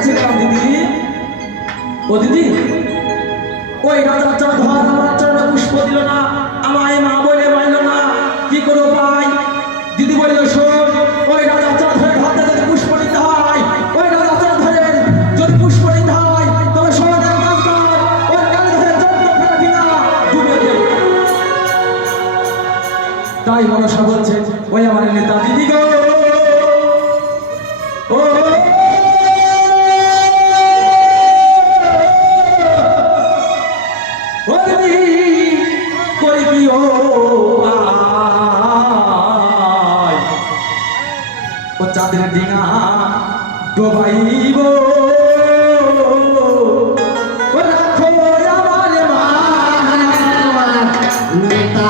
যাচ্ছিলাম দিদি। ও দিদি, ওই রাজার চরধর আমার চরণে পুষ্প দিল না, আমায় মা বলে মানল না, কি করবো ভাই? দিদি বলল, শোন, ওই রাজার চরধরের হাতে যদি পুষ্প নিতে হয়, ওই রাজার চরধরের যদি পুষ্প নিতে হয়, তবে সমাজের কাজ কর, ওর কানে ধরে চন্দ্র ফেরাবি না, ডুবে দে। তাই মনসা বলছে, ওই আমার নেতা দিদি গো, ও চাঁদের ডিঙা ডোবাইব, রাখো আমার মা নেতা